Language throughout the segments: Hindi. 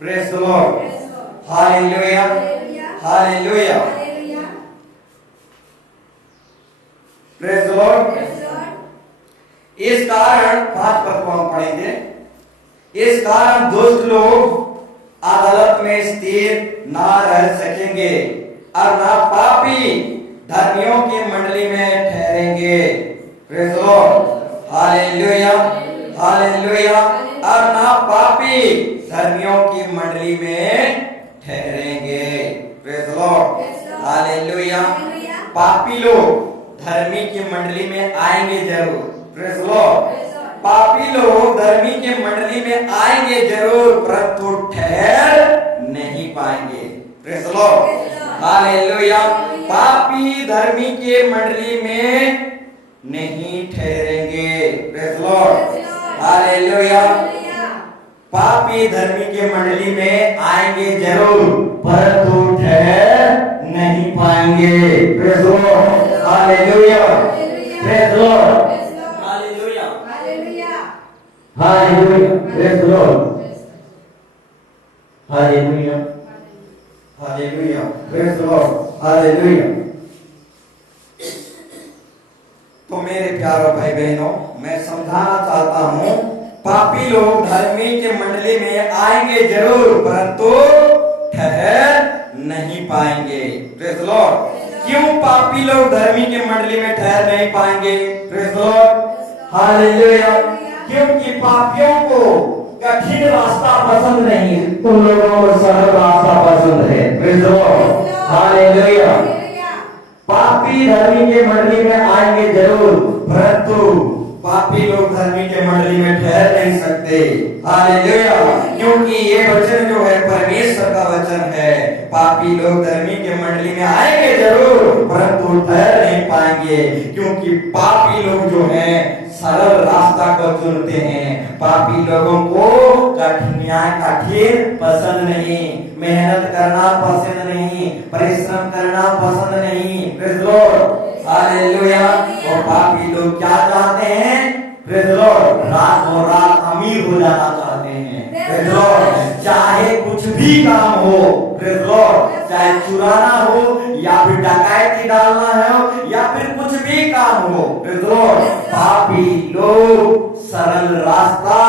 Praise the Lord, hallelujah, hallelujah, praise the Lord. इस कारण 5 पद को हम पढ़ेंगे। इस कारण दुष्ट लोग अदालत में स्थिर ना रह सकेंगे और ना पापी धर्मियों की मंडली में ठहरेंगे। Praise the Lord, hallelujah, hallelujah. और ना पापी धर्मियों की मंडली में ठहरेंगे। Praise the Lord, hallelujah. पापी लोग धर्मी की मंडली में आएंगे जरूर। प्रेज द लॉर्ड, पापी लोग धर्मी के मंडली में आएंगे जरूर, परंतु ठहर नहीं पाएंगे। Praise the Lord, hallelujah. पापी धर्मी के मंडली में नहीं ठहरेंगे। Praise the Lord, hallelujah. पापी धर्मी के मंडली में आएंगे जरूर, परंतु ठहर नहीं पाएंगे। Praise the Lord, hallelujah, praise the Lord, hallelujah, hallelujah, praise the Lord, hallelujah, hallelujah, praise the Lord, hallelujah. तो मेरे प्यारे भाई बहनों, मैं समझाना चाहता हूं, पापी लोग धर्मी के मंडली में आएंगे जरूर, परंतु ठहर नहीं पाएंगे। Praise the Lord. क्यों पापी लोग धर्मी के मंडली में ठहर नहीं पाएंगे? Praise the Lord, hallelujah. क्योंकि पापियों को कठिन रास्ता पसंद नहीं, उन लोगों को सरल रास्ता पसंद है। Praise the Lord, hallelujah. पापी धर्मी के मंडली में आएंगे जरूर, परंतु पापी लोग धर्मी के मंडली में ठहर नहीं सकते। हालेलुया। क्योंकि ये वचन जो है परमेश्वर का वचन है। पापी लोग धर्मी के मंडली में आएंगे जरूर, परंतु ठहर नहीं पाएंगे, क्योंकि पापी लोग जो हैं सरल रास्ता को चुनते हैं। पापी लोगों को कठिन पसंद नहीं, मेहनत करना पसंद नहीं, परिश्रम करना पसंद नहीं। Praise the Lord, hallelujah. और पापी लोग क्या चाहते हैं? प्रेज द लॉर्ड, रातों रात अमीर हो जाना चाहते हैं। प्रेज द लॉर्ड, चाहे कुछ भी काम हो, प्रेज द लॉर्ड, चाहे चुराना हो या फिर डकैती डालना हो या फिर कुछ भी काम हो, प्रेज द लॉर्ड, पापी लोग सरल रास्ता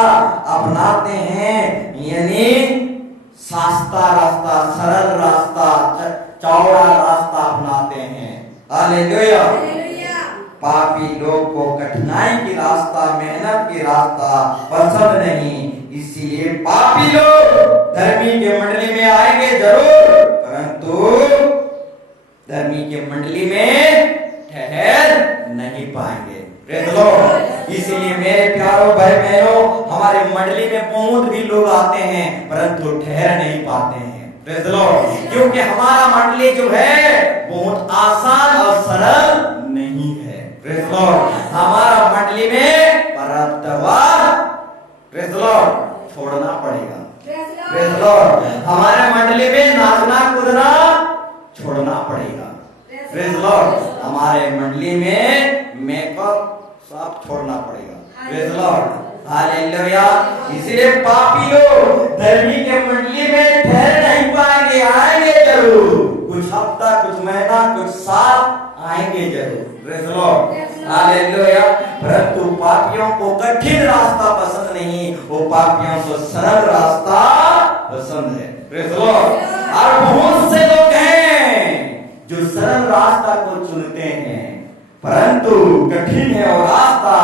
अपनाते हैं, यानी सस्ता रास्ता, सरल रास्ता, चौड़ा रास्ता अपनाते हैं। हालेलुया। पापी लोग को कठिनाई की रास्ता, मेहनत की रास्ता पसंद नहीं, इसलिए पापी लोग धर्मी के मंडली में आएंगे जरूर, परंतु धर्मी के मंडली में ठहर नहीं पाएंगे। Praise the Lord. इसलिए मेरे प्यारों भाई बहनों, हमारे मंडली में बहुत भी लोग आते हैं, परंतु ठहर नहीं पाते हैं। Praise the Lord. क्योंकि हमारा मंडली जो है बहुत आसान और सरल नहीं है। Praise the Lord. हमारा मंडली में परतवार, प्रेज द लॉर्ड, छोड़ना पड़ेगा। Praise the Lord. हमारे मंडली में नाचना कूदना छोड़ना पड़ेगा। Praise the Lord. हमारे मंडली में मेकअप सब छोड़ना पड़ेगा। Praise the Lord, hallelujah. इसलिए पापी लोग धर्मी के मंडली में ठहर नहीं पाएंगे, आएंगे जरूर, कुछ हफ्ता, कुछ महीना, कुछ साल आएंगे जरूर। Praise the Lord, hallelujah. परंतु पापियों को कठिन रास्ता पसंद नहीं, वो पापियों को सरल रास्ता पसंद है। Praise the Lord. और बहुत से लोग हैं जो सरल रास्ता को चुनते हैं, परंतु कठिन है वो रास्ता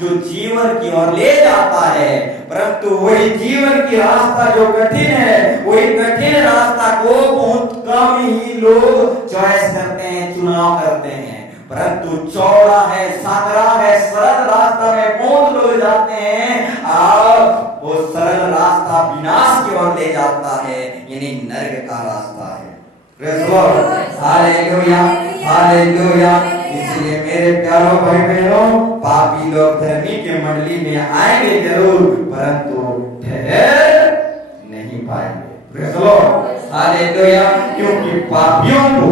जो जीवन की ओर ले जाता है। परंतु वही जीवन की रास्ता जो कठिन है, वही कठिन रास्ता को बहुत कम ही लोग चॉइस करते हैं, चुनाव करते हैं। परंतु चौड़ा है, सकरा है, सरल रास्ता में बहुत लोग जाते हैं और वो सरल रास्ता विनाश की ओर ले जाता है, यानी नरक का रास्ता है। Praise the Lord, hallelujah, hallelujah. इसलिए मेरे प्यारों भाई बहनों, पापी लोग धर्मी के मंडली में आएंगे जरूर, परंतु ठहर नहीं पाएंगे। Praise the Lord, hallelujah. क्योंकि पापियों को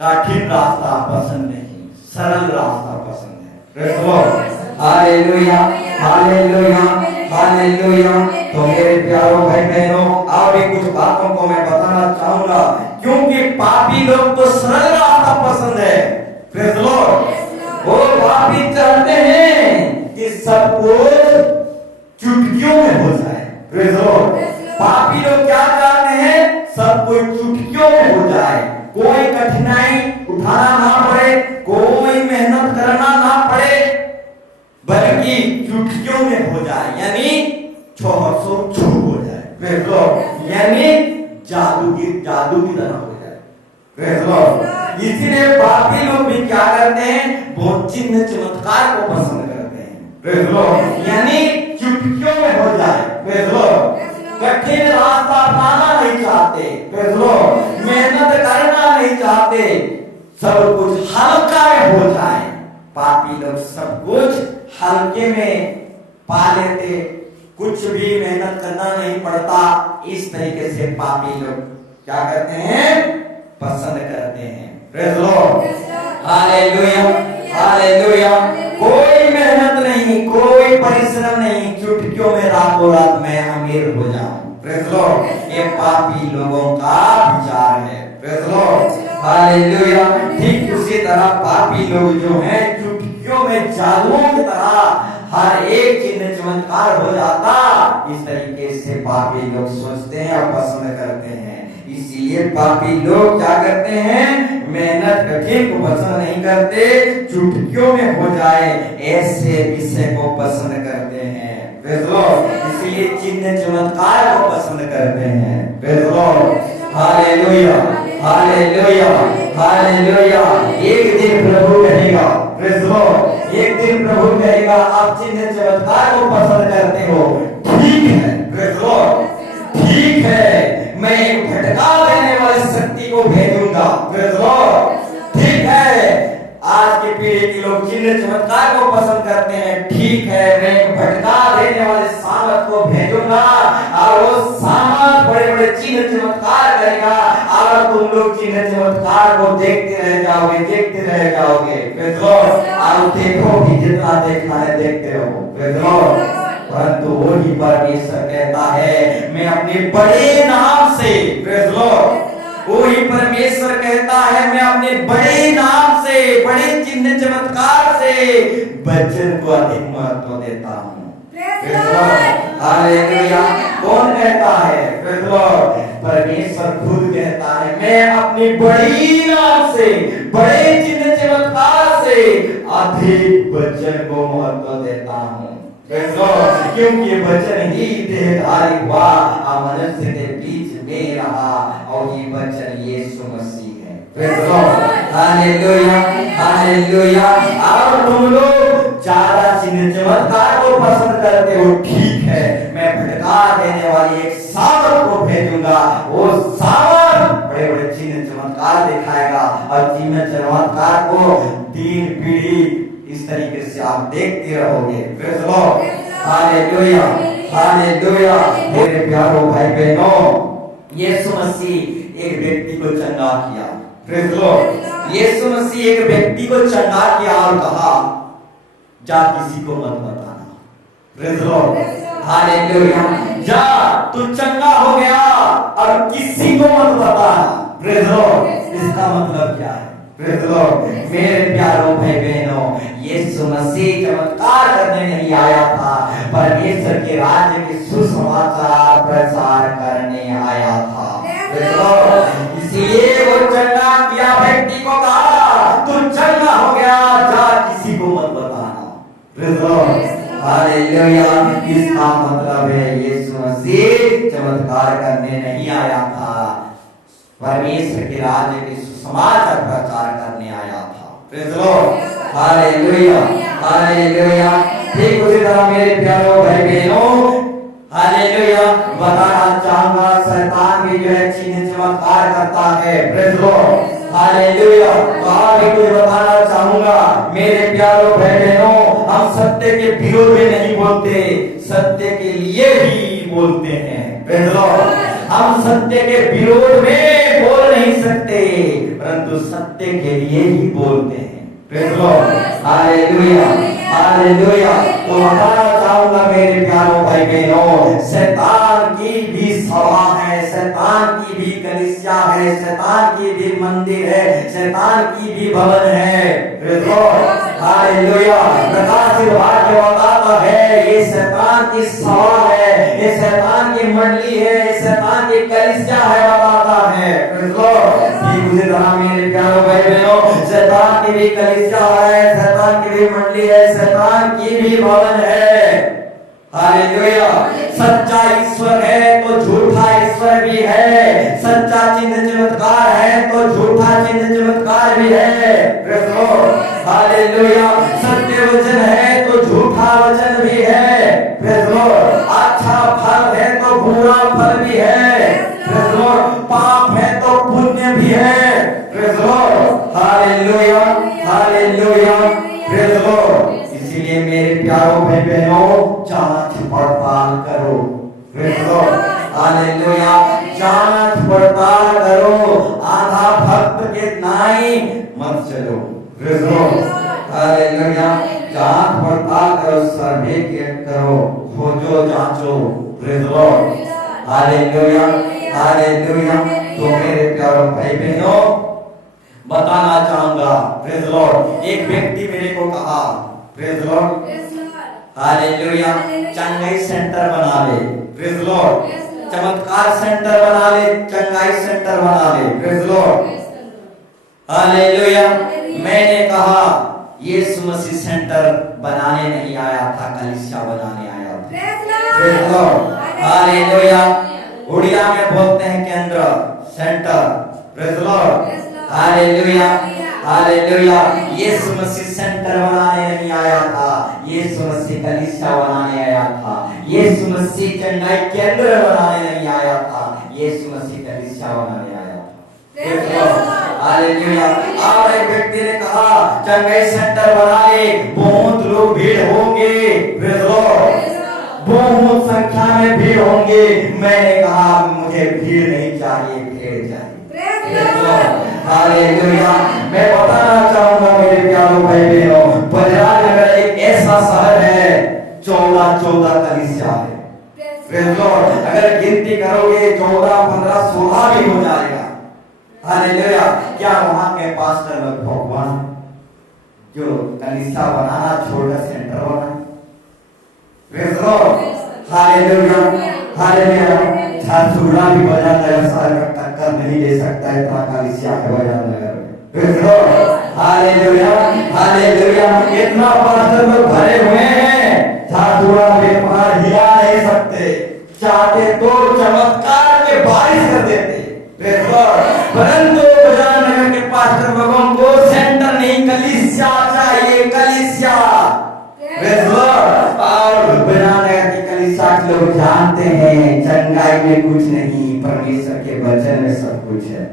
कठिन रास्ता पसंद नहीं, सरल रास्ता पसंद है। Praise the Lord, hallelujah, hallelujah, hallelujah. तो मेरे प्यारों भाई बहनों, को मैं बताना चाहूंगा, क्योंकि पापी लोग तो सरल रास्ता पसंद है। Praise the Lord. वो पापी चाहते हैं कि सब कुछ चुटकियों में हो जाए। Praise the Lord. पापी लोग क्या चाहते हैं? सब कुछ चुटकियों में हो जाए, कोई कठिनाई उठाना ना पड़े, कोई मेहनत करना ना पड़े, बल्कि चुटकियों में हो जाए, यानी छो हो जाए। Praise the Lord. यानी जादू की तरह हो जाए। Praise the Lord. इसीलिए पापी लोग भी क्या करते हैं? वो चिन्ह चमत्कार को पसंद करते हैं। Praise the Lord. यानी चुटकियों में हो जाए। Praise the Lord. कठिन रास्ता अपनाना नहीं चाहते। Praise the Lord. मेहनत करना नहीं चाहते, सब कुछ हल्का में हो जाए। पापी लोग सब कुछ हल्के में पा लेते, कुछ भी मेहनत करना नहीं पड़ता। इस तरीके से पापी लोग क्या करते हैं? पसंद करते हैं। Praise the Lord. Hallelujah, hallelujah. कोई मेहनत नहीं, कोई परिश्रम नहीं, चुटकियों में रातों रात मैं अमीर हो जाऊं। Praise the Lord. ये पापी लोगों का विचार है। Praise the Lord. हालेलुया। ठीक उसी तरह पापी लोग जो हैं, चुटकियों में जादुओं की तरह हर एक चिन्ह चमत्कार हो जाता, इस तरीके से पापी लोग सोचते हैं और पसंद करते हैं। इसीलिए पापी लोग क्या करते हैं? मेहनत कठिन को पसंद नहीं करते, चुटकियों में हो जाए ऐसे विषय को पसंद करते हैं। Praise the Lord. इसीलिए चिन्ह चमत्कार को पसंद करते हैं। Praise the Lord. Hallelujah, hallelujah, hallelujah. एक दिन प्रभु कहेगा, प्रेज़ द लॉर्ड, एक दिन प्रभु कहेगा आप चिन्ह चमत्कार को पसंद करते हो, ठीक है। Praise the Lord. ठीक है, मैं एक झटका देने वाली शक्ति को भेजूंगा। Praise the Lord. ठीक है, आज की पीढ़ी के लोग चिन्ह चमत्कार को पसंद करते हैं, ठीक है, मैं एक झटका देने वाले सामर्थ को भेजूंगा और वो सामर्थ बड़े बड़े चिन्ह चमत्कार करेगा। अगर तुम लोग चिन्ह चमत्कार को देखते रह जाओगे, देखते रह जाओगे, प्रेज़ द लॉर्ड, और देखो कि जितना देखना है देखते रहो। Praise the Lord. परंतु वही परमेश्वर कहता है मैं अपने बड़े नाम से, प्रेज़ द लॉर्ड, वही परमेश्वर कहता है मैं अपने बड़े नाम से, बड़े चिन्ह चमत्कार से वचन को अधिक महत्व देता हूँ। Praise the Lord. हालेलुया। कौन कहता है? Praise the Lord. परमेश्वर खुद कहता है मैं अपनी बड़ी नाम से, बड़े चिन्ह चमत्कार से अधिक वचन को महत्व देता हूँ। Praise the Lord. क्योंकि वचन ही देहधारी हुआ और मनुष्य के बीच में रहा और ये वचन यीशु मसीह है। Praise the Lord. Hallelujah, hallelujah. और तुम लोग ज्यादा चिन्ह चमत्कार को पसंद करते हो, ठीक है, मैं भटका देने वाली एक सामर्थ को भेजूंगा, वो सामर्थ बड़े बड़े चिन्ह चमत्कार दिखाएगा और चिन्ह चमत्कार को दिन पीढ़ी इस तरीके से आप देखते रहोगे। Praise the Lord. Hallelujah, hallelujah. मेरे प्यारो भाई बहनों, यीशु मसीह एक व्यक्ति को चंगा किया। Praise the lord. Yeshu Masih एक व्यक्ति को चंगा किया और कहा जा किसी को मत बताना। Praise the Lord. हालेलुया। जा तू चंगा हो गया और किसी को मत बताना। Praise the Lord. इसका मतलब क्या है? Praise the Lord. मेरे प्यारों भाई बहनों, यीशु मसीह चमत्कार करने नहीं आया था, परमेश्वर के राज्य के सुसमाचार प्रचार करने आया था। Praise the Lord. इसलिए वो चंगा किया व्यक्ति को कहा तू चंगा हो गया, जा किसी को मत बताना। Praise the Lord. हालेलुया। इसका मतलब है यीशु मसीह चमत्कार करने नहीं आया था, परमेश्वर के राज्य के सुसमाचार प्रचार करने आया था। Praise the Lord. Hallelujah, hallelujah. ठीक उसी तरह मेरे प्यारों भाई बहनों, हालेलुया, बताना चाहूंगा शैतान भी जो है चिन्ह चमत्कार करता है। Praise the Lord. हालेलुया। तो आप भी कुछ बताना चाहूंगा मेरे प्यारों भाई बहनों, हम सत्य के विरोध में नहीं बोलते, सत्य के लिए ही बोलते हैं। Praise the Lord. हम सत्य के विरोध में बोल नहीं सकते, परंतु सत्य के लिए ही बोलते हैं। Praise the Lord. Hallelujah, hallelujah. तो बताना मेरे प्यारों भाई बहनों, शैतान की भी सभा है, शैतान की ये शैतान की भी मंदिर है, शैतान की भी भवन है। Praise lord, hallelujah. प्रकाश विभाग के बताता है ये शैतान की सभा है, ये शैतान की मंडली है, ये शैतान की कलीसिया है, बताता है। प्रेज़ लॉर्ड, ठीक उसी तरह मेरे प्यारे भाई बहनों, शैतान की भी कलीसिया है, शैतान की भी मंडली है, शैतान की भी भवन है। हालेलुया। सच्चा ईश्वर है तो झूठा ईश्वर भी है, सच्चा चिन्ह चमत्कार है तो झूठा चिन्ह चमत्कार भी है। Praise lord, hallelujah. सत्य वचन है तो झूठा वचन भी है। प्रेज़ लॉर्ड, अच्छा फल है तो बुरा फल भी है। प्रेज़ लॉर्ड, पाप है तो पुण्य भी है। Praise lord, hallelujah, hallelujah. Praise Lord, इसीलिए मेरे प्यारों भाई बहनों, जांच पड़ताल करो। Praise lord, hallelujah. जांच पड़ताल करो, आधा भक्त के नाई मत चलो। Praise lord, hallelujah. जांच पड़ताल करो, सर्वे करो, खोजो जांचो। Praise lord, hallelujah, hallelujah. तो मेरे प्यारों भाई बहनों, बताना चाहूंगा, प्रेज़ लॉर्ड, एक व्यक्ति मेरे को कहा, प्रेज़ लॉर्ड, हालेलुया, चंगाई सेंटर बना ले। प्रेज़ लॉर्ड, चमत्कार सेंटर बना ले, चंगाई सेंटर बना ले। Praise lord, hallelujah. मैंने कहा यीशु मसीह सेंटर बनाने नहीं आया था, कलीसिया बनाने आया था। Praise lord, hallelujah. उड़िया में बोलते हैं केंद्र, center. Praise lord, hallelujah, hallelujah. यीशु मसीह सेंटर बनाने नहीं आया था, यीशु मसीह कलीसिया बनाने आया था। यीशु मसीह चंगाई केंद्र बनाने नहीं आया था, यीशु मसीह कलीसिया बनाने आया था। हालेलुया। और एक व्यक्ति ने कहा चंगाई सेंटर बना ले, बहुत लोग भीड़ होंगे। प्रेज़ लॉर्ड, बहुत संख्या में भीड़ होंगे। मैंने कहा मुझे भीड़ नहीं चाहिए, भीड़ चाहिए। हालेलुया। मैं बताना चाहूंगा मेरे प्यारों भाई बहनों, बजराज नगर एक ऐसा शहर है, 14 कलीसिया है। प्रेज़ लॉर्ड, अगर गिनती करोगे 14, 15, 16 भी हो जाएगा। हालेलुया। क्या वहां के पास्टर लोग भगवान जो कलीसिया बनाना छोड़कर सेंटर बना? Praise lord, hallelujah, hallelujah. Jharsuguda भी बजा नगर शहर का टक्कर नहीं ले सकता इतना कलीसिया है बजा नगर में। Praise lord, hallelujah, hallelujah. इतना पास्टर लोग भरे हुए हैं, झारसुगुड़ा में बाहर हिला नहीं सकते, चाहते तो चमत्कार में बारिश कर देते। प्रेज़ लॉर्ड, परंतु बजा नगर के पास्टर लोगों को सेंटर नहीं, कलीसिया चाहिए, कलीसिया। प्रेज़ लॉर्ड, और बजा नगर की कलीसिया के लोग जानते हैं चंगाई में कुछ नहीं, परमेश्वर के वचन में सब कुछ है।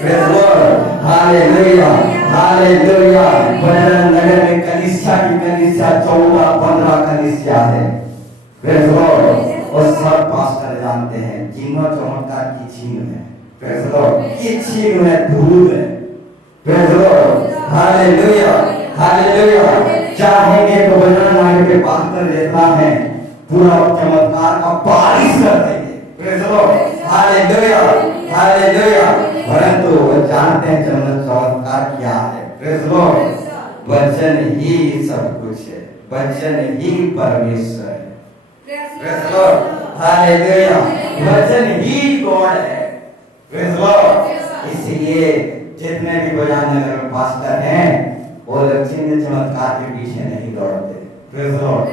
Praise lord, hallelujah, hallelujah. बजा नगर में कलीसिया की कलीसिया 14, 15 कलीसिया है। प्रेज़ लॉर्ड, और सब पास्टर जानते हैं जिन्हों चमत्कार की छीन है। प्रेज़ लॉर्ड, ये छीन है, धूल है। Praise lord, hallelujah, hallelujah. चाहेंगे तो बजा नगर के पास्टर जितना है पूरा चमत्कार का बारिश कर देंगे। Praise lord, hallelujah, hallelujah. परंतु वो जानते हैं चमत्कार क्या है। प्रेज़ लॉर्ड, वचन ही सब कुछ है, वचन ही परमेश्वर है। Praise lord, hallelujah. वचन ही गॉड है। प्रेज़ लॉर्ड, इसलिए जितने भी बजा नगर में पास्टर हैं वो चिन्ह चमत्कार के पीछे नहीं दौड़ते। Praise lord,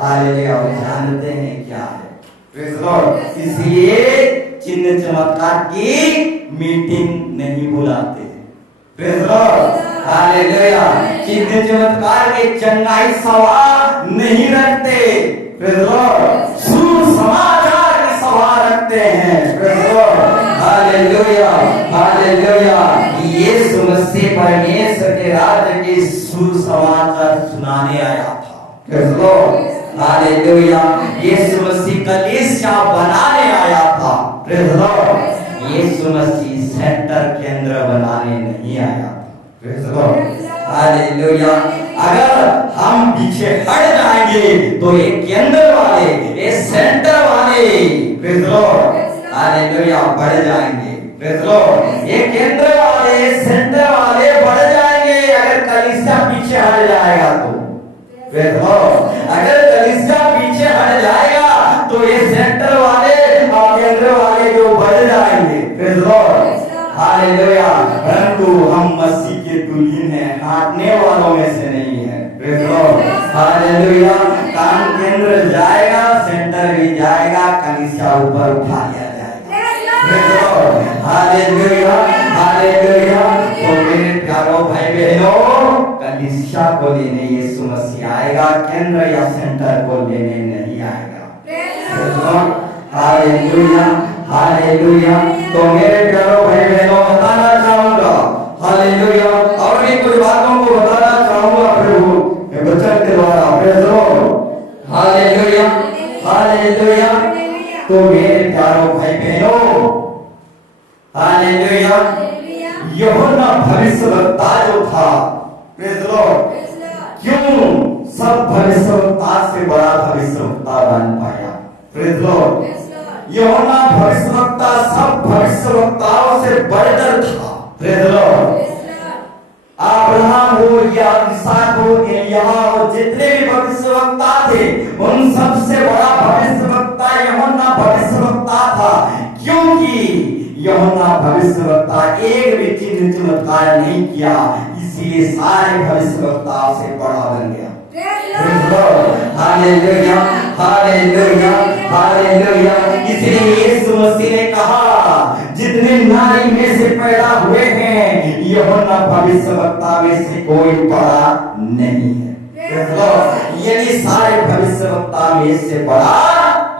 hallelujah. वो जानते हैं क्या है। प्रेज़ लॉर्ड, इसलिए चिन्ह चमत्कार की मीटिंग नहीं बुलाते। Praise lord, hallelujah. चिन्ह चमत्कार के चंगाई सभा नहीं रखते। प्रेज़ लॉर्ड, सुसमाचार की सभा रखते हैं। Praise lord, hallelujah, hallelujah. यीशु मसीह परमेश्वर के राज्य के सुसमाचार सुनाने आया था। Praise lord, hallelujah. यीशु मसीह कलीसिया बनाने आया था। Praise lord, Yeshu Masih center केंद्र बनाने नहीं आया था। Praise lord, hallelujah. अगर हम पीछे हट जाएंगे तो ये केंद्र वाले, ये सेंटर वाले, प्रेज़ लॉर्ड, हालेलुया, बढ़ जाएंगे। Praise the Lord. ये केंद्र वाले, सेंटर वाले बढ़ जाएंगे अगर कलीसिया पीछे हट जाएगा तो। Praise the Lord. अगर कलीसिया पीछे हट जाएगा तो ये सेंटर वाले और केंद्र वाले जो बढ़ जाएंगे। Praise the Lord. हालेलुया। परंतु हम मसीह के दुल्हन हैं, हटने वालों में से नहीं है। Praise the Lord. हालेलुया। काम केंद्र जाएगा, सेंटर भी जाएगा, कलीसिया ऊपर उठा लिया जाएगा। Praise the Lord. Hallelujah, hallelujah. तो मेरे प्यारो भाई बहनों, कलीसिया को लेने यीशु मसीह आएगा, केंद्र या सेंटर को लेने नहीं आएगा। Praise the Lord. Hallelujah, hallelujah. तो मेरे प्यारो भाई बहनों, बताना चाहूंगा, हालेलुया, और भी कुछ बातों को बताना चाहूंगा प्रभु के वचन के द्वारा। Praise the Lord. Hallelujah, hallelujah. तो मेरे प्यारो भाई बहनों, हालेलुया, यूहन्ना भविष्यवक्ता जो था, प्रेज़ द लॉर्ड, क्यों सब भविष्यवक्ता से बड़ा भविष्यवक्ता बन पाया? Praise the Lord. यूहन्ना भविष्यवक्ता सब भविष्यवक्ताओं से बढ़कर था। Praise the Lord. अब्राहम हो या इसहाक हो, एलिय्याह हो, जितने भी भविष्यवक्ता थे, उन सबसे बड़ा भविष्यवक्ता यूहन्ना भविष्यवक्ता था। क्योंकि यूहन्ना भविष्यवक्ता एक भी चिन्ह चमत्कार नहीं किया, इसलिए सारे भविष्यवक्ताओं से बड़ा बन गया। Hallelujah, hallelujah, hallelujah. इसलिए यीशु मसीह ने कहा, जितने नारी में से पैदा हुए हैं, यूहन्ना भविष्यवक्ता में से कोई बड़ा नहीं है। यानी सारे भविष्यवक्ता में से बड़ा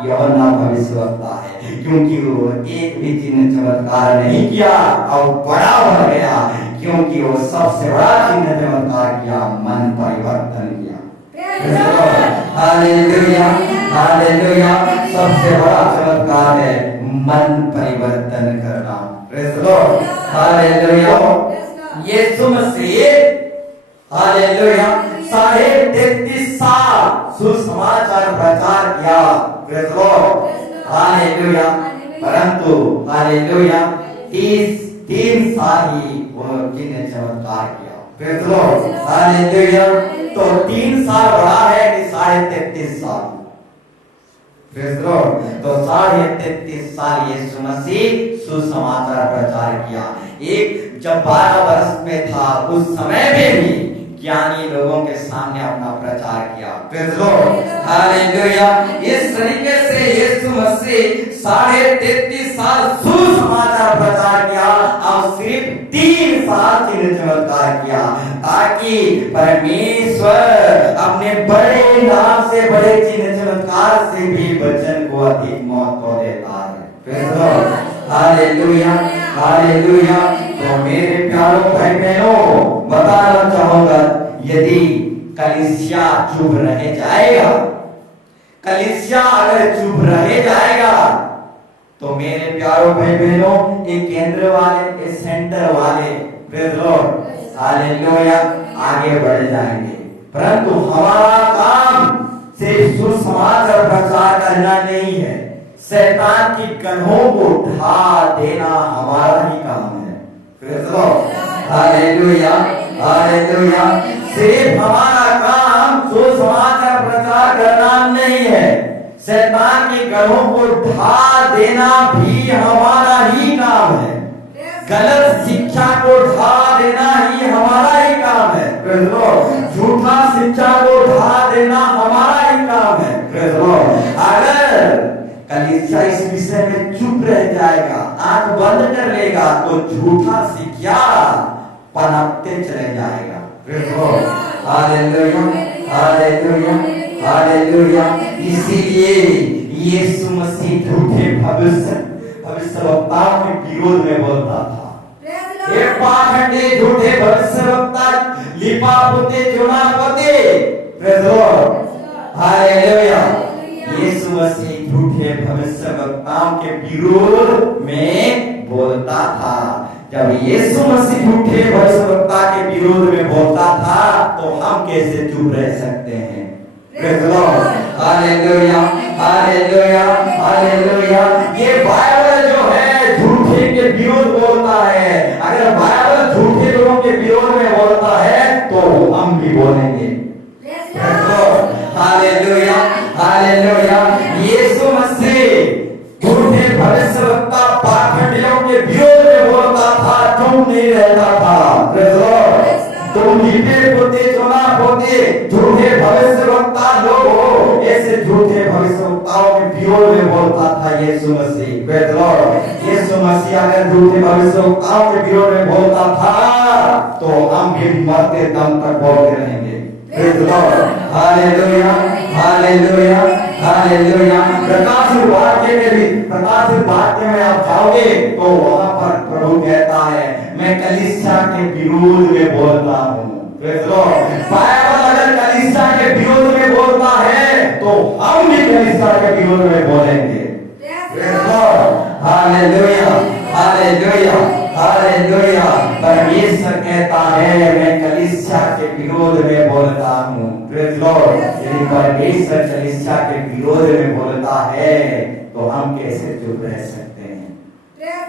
यूहन्ना भविष्यवक्ता है, क्योंकि वो एक भी चिन्ह चमत्कार नहीं किया और बड़ा हो गया, क्योंकि वो सबसे बड़ा चिन्ह चमत्कार किया, मन परिवर्तन किया। Hallelujah, hallelujah. सबसे बड़ा चमत्कार है मन परिवर्तन करना। Praise the Lord. हालेलुया। यीशु मसीह, हालेलुया, 33.5 साल सुसमाचार प्रचार किया। Praise the Lord. हालेलुया। परंतु हालेलुया 3 साल ही वो चिन्ह चमत्कार किया। Praise the Lord. हालेलुया। तो 3 साल बड़ा है कि 33.5 साल? Praise the Lord. तो 33.5 साल यीशु मसीह सुसमाचार प्रचार किया। एक जब 12 वर्ष में था, उस समय में भी ज्ञानी लोगों के सामने अपना प्रचार किया। Praise the Lord. हालेलुया। इस तरीके से यीशु मसीह 33.5 साल सुसमाचार प्रचार किया और सिर्फ 3 साल चिन्ह चमत्कार किया, ताकि परमेश्वर अपने बड़े नाम से, बड़े चिन्ह चमत्कार से भी वचन को अधिक महत्व देता है। Praise the Lord. Hallelujah, hallelujah. तो मेरे प्यारों भाई बहनों, बताना चाहूंगा, यदि कलीसिया चुप रह जाएगा, कलीसिया अगर चुप रह जाएगा, तो मेरे प्यारों भाई बहनों, ये केंद्र वाले, ये सेंटर वाले, प्रेज़ द लॉर्ड, हालेलुया, आगे बढ़ जाएंगे। परंतु हमारा काम सिर्फ सुसमाचार प्रचार करना नहीं है, शैतान की गन्हों को ढा देना हमारा ही काम है। Praise the Lord. Hallelujah, hallelujah. सिर्फ हमारा काम सुसमाचार प्रचार करना नहीं है, शैतान की गन्हों को ढा देना भी हमारा ही काम है। गलत शिक्षा को ढा देना ही हमारा ही काम है। Praise the Lord. झूठा शिक्षा को ढा देना हमारा ही काम है। Praise the Lord. अगर कलीसिया इस विषय में चुप रह जाएगा, आंख बंद कर लेगा, तो झूठा शिक्षा पनपते चले जाएगा। Praise the Lord. Hallelujah, hallelujah, hallelujah. इसीलिए यीशु मसीह झूठे भविष्यवक्ताओं के विरोध में बोलता था। एक पाखंडी झूठे भविष्यवक्ता लिपा पोते चुना पोते। Praise the Lord. हालेलुया। यीशु मसीह झूठे भविष्यवक्ताओं के विरोध में बोलता था। जब यीशु मसीह झूठे भविष्यवक्ता के विरोध में बोलता था, तो हम कैसे चुप रह सकते हैं? Praise the Lord. Hallelujah, hallelujah, hallelujah. ये बाइबल जो है झूठे के विरोध Yeshu Masih. Praise the lord. Yeshu Masih अगर झूठे भविष्यवक्ताओं के विरोध में बोलता था तो हम भी मरते दम तक बोलते रहेंगे। Praise the Lord. Hallelujah, hallelujah, hallelujah. प्रकाशित वाक्य में भी, प्रकाशित वाक्य में आप जाओगे तो वहां पर प्रभु कहता है मैं कलीसिया के विरोध में बोलता हूँ। Praise the Lord. बाइबल अगर कलीसिया के विरोध में बोलता है तो हम भी कलीसिया के विरोध में बोलेंगे। Praise the Lord. Hallelujah, hallelujah, hallelujah. परमेश्वर कहता है मैं कलीसिया के विरोध में बोलता हूँ। Praise the Lord. यदि परमेश्वर कलीसिया के विरोध में बोलता है तो हम कैसे चुप रह सकते हैं?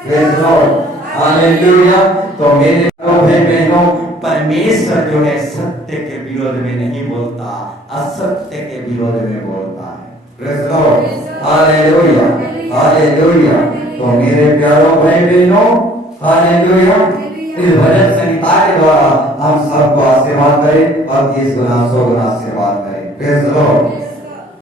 Praise the Lord. हालेलुया। तो मेरे भाई बहनों, परमेश्वर जो है सत्य के विरोध में नहीं बोलता, असत्य के विरोध में बोलता है। Praise the Lord. Hallelujah, hallelujah. तो मेरे प्यारों भाई बहनों, हालेलुया। इस भजन संहिता के द्वारा हम सबको आशीर्वाद करें और 30 गुना 100 गुना आशीर्वाद करें। Praise the Lord.